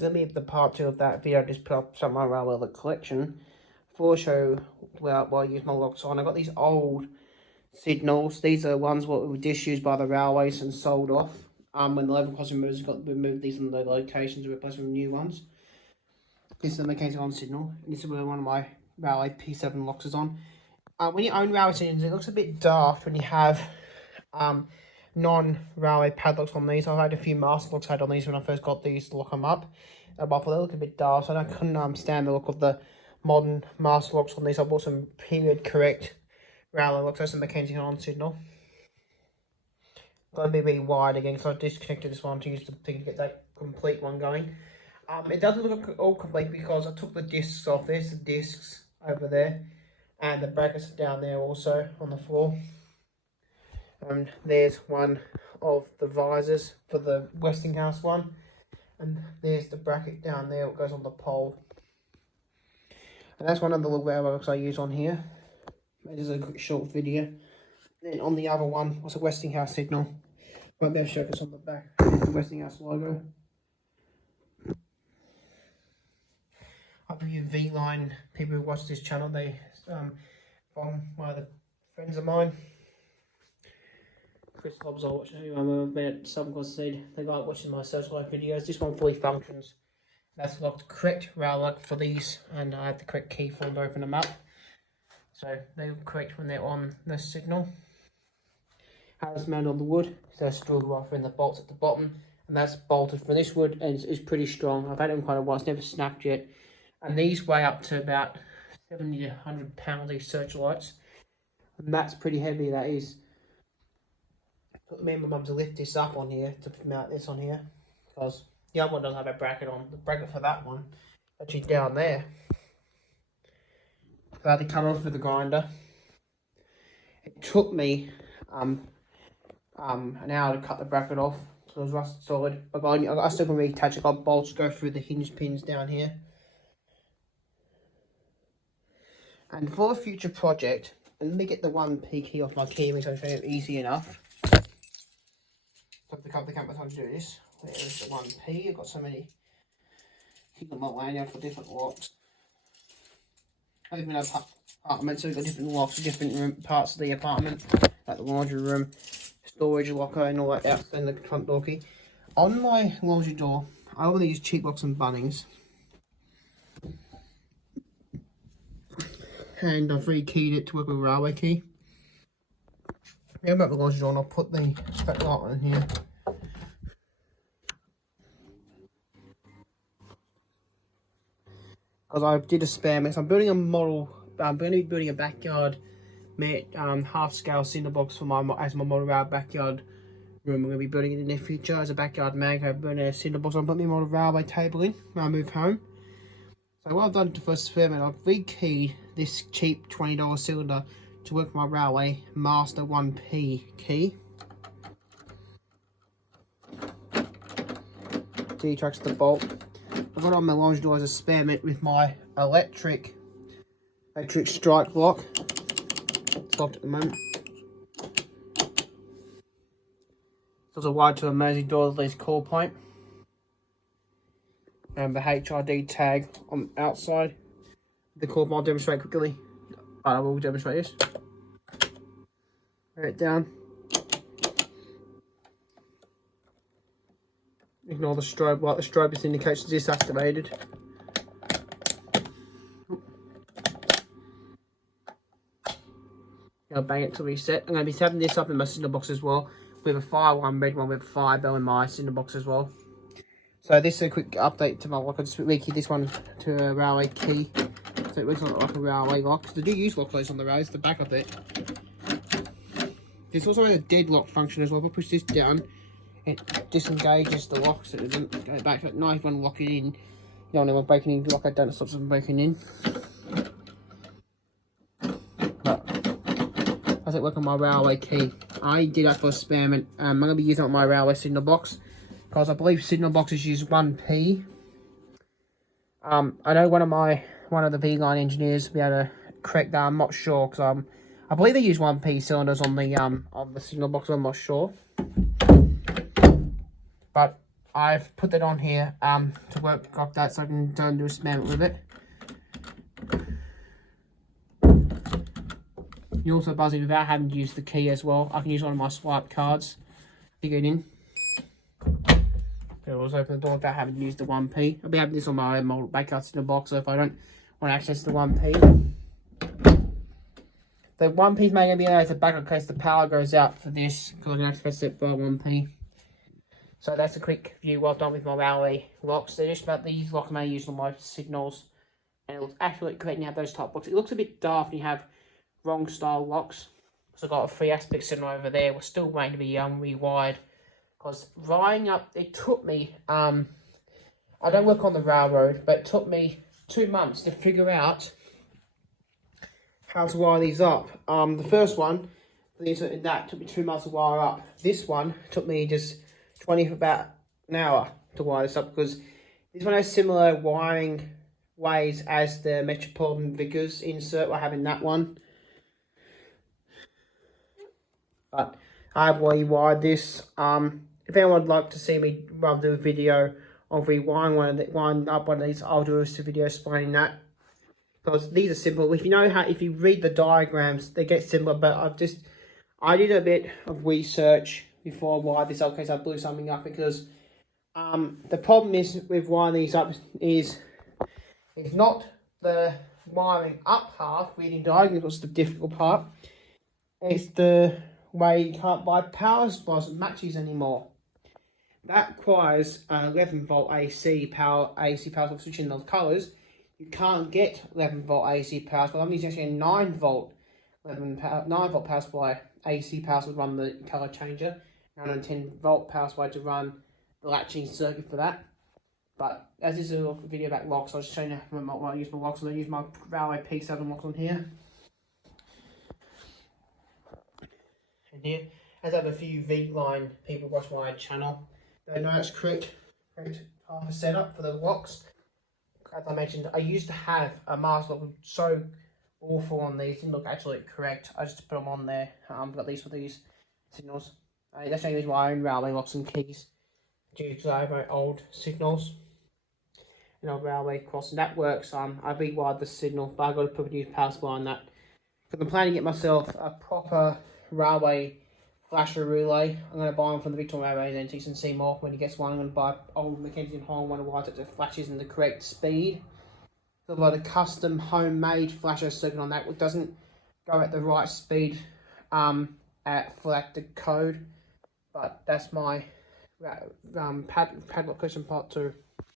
going to be the part 2 of that video. I just put up some of my railway collection for show while I use my locks on. I got these old signals. These are ones what were disused by the railways and sold off. When the level crossing movers got removed these from the locations and replaced with new ones. This is the mechanical on signal. And this is where one of my railway P7 locks is on. When you own railway signals, it looks a bit daft when you have non-railway padlocks on these. I've had a few master locks had on these when I first got these to lock them up. But they look a bit daft, so I couldn't stand the look of the modern master locks on these. I bought some period correct railway locks. That's a mechanical on signal. Going to be a bit wide again, so I disconnected this one to use the thing to get that complete one going. It doesn't look all complete because I took the discs off. There's the discs over there, and the brackets are down there also on the floor. And there's one of the visors for the Westinghouse one, and there's the bracket down there. It goes on the pole, and that's one of the little railway locks I use on here. This is a quick short video. Then on the other one was a Westinghouse signal. Won't be able to show this on the back. There's the Westinghouse logo. I believe V-Line people who watch this channel, they from one of the friends of mine. Chris Hobbs, I watch who I'm about some guys said they like watching my social life videos. This one fully functions. That's locked correct rail lock for these, and I have the correct key for them to open them up. So they look correct when they're on the signal. How it's mounted on the wood, so it's drilled right in the bolts at the bottom, and that's bolted from this wood, and it's pretty strong. I've had it in quite a while, it's never snapped yet. And these weigh up to about 70 to 100 pounds, these searchlights, and that's pretty heavy, that is. Took me and my mum to lift this up on here, to mount this on here, because the other one doesn't have a bracket on. The bracket for that one actually down there. So I had to cut off with the grinder. It took me an hour to cut the bracket off, so it was rusted solid. I still can reattach it. I got bolts go through the hinge pins down here. And for a future project, and let me get the 1P key off my keyring so it's easy enough. So I have to cut the camera time to do this. There's the 1P. I've got so many keys on my lanyard for different locks. I even have apartments, so we've got different locks for different parts of the apartment, like the laundry room, storage locker, and all that out, and the front door key. On my laundry door, I only use cheap locks and Bunnings. And I've rekeyed it to work with a railway key. Yeah, about the laundry door, and I'll put the back light on here. Because I did a spare mix. I'm building a model. I'm going to be building a backyard half scale cinder box for my model rail backyard room. I'm going to be building it in the future as a backyard mag. I'm building a cinder box. I'm putting my model railway table in when I move home. So what I've done to first experiment, I've rekeyed this cheap $20 cylinder to work with my railway master 1P key. T-tracks the bolt. I've got it on my laundry door as a experiment with my electric strike lock. It's locked at the moment. There's a wire to a emergency door that leads call point. And the HRD tag on the outside. The call point I'll demonstrate quickly. I will demonstrate this. Wear it down. Ignore the strobe light. The strobe just indicates it's disactivated. I'll bang it to reset. I'm going to be setting this up in my cinder box as well. With a fire one, red one with a fire bell in my cinder box as well. So this is a quick update to my lock. I just rekeyed this one to a railway key. So it works like a railway lock. So they do use lock close on the rail. It's the back of it. There's also a deadlock function as well. If I push this down, it disengages the lock so it doesn't go back. But now if you want to lock it in, you don't want to break in the lock, it don't stop it from breaking in. But how's it work on my railway key? I did that for experiment. I'm going to be using it on my railway signal box because I believe signal boxes use 1P. I know one of the V-Line engineers will be able to correct that. I'm not sure because I believe they use 1P cylinders on the signal box. I'm not sure. But I've put that on here to work like that so I can do a experiment with it. You also buzz it without having to use the key as well. I can use one of my swipe cards to get in. It'll also open the door without having to use the 1p. I'll be having this on my backup in the box, so if I don't want to access the 1p. The 1p is going to be there as a backup in case the power goes out for this, because I can access it by 1p. So that's a quick view what I've done with my railway locks. They're just about these locks I use on my signals. And it looks absolutely great when you have those type locks. It looks a bit daft when you have wrong style locks. So I've got a 3-aspect signal over there. We're still waiting to be rewired. Because wiring up, it took me, I don't work on the railroad, but it took me 2 months to figure out how to wire these up. The first one, that took me 2 months to wire up. This one took me just about an hour to wire this up, because this one has similar wiring ways as the Metropolitan Vickers insert I have in that one. But I've rewired this. If anyone would like to see me do a video of rewiring one up one of these, I'll do a video explaining that. Because these are simple. If you know how, if you read the diagrams, they get simpler. But I did a bit of research before I wired this up in case I blew something up, because the problem is with wiring these up is it's not the wiring up half, reading diagrams, was the difficult part. It's the way you can't buy power supplies that matches anymore. That requires 11 volt AC power supply, switching those colours. You can't get 11 volt AC power supply. I'm using actually a 9 volt power supply, AC power supply to run the colour changer, and a 10 volt power supply to run the latching circuit for that. But as this is a video about locks, I'll just show you how I use my locks. I use my Railway P7 locks on here. And here, as I have a few V-line people watch my channel, they know it's correct type of setup for the locks. As I mentioned, I used to have a mask lock so awful on these, didn't look actually correct. I just put them on there, got these for these signals. That's how I use my own railway locks and keys, due to I have my old signals. And old railway crossing, that works. I rewired the signal, but I've got to put a new power supply on that. Because I'm planning to get myself a proper railway flasher relay. I'm going to buy one from the Victorian Railways Antiques and Seymour. When he gets one, I'm going to buy old Mackenzie & Holland one of wires that flashes in the correct speed. So like a custom homemade flasher circuit on that, it doesn't go at the right speed for the code. But that's my padlock question part 2.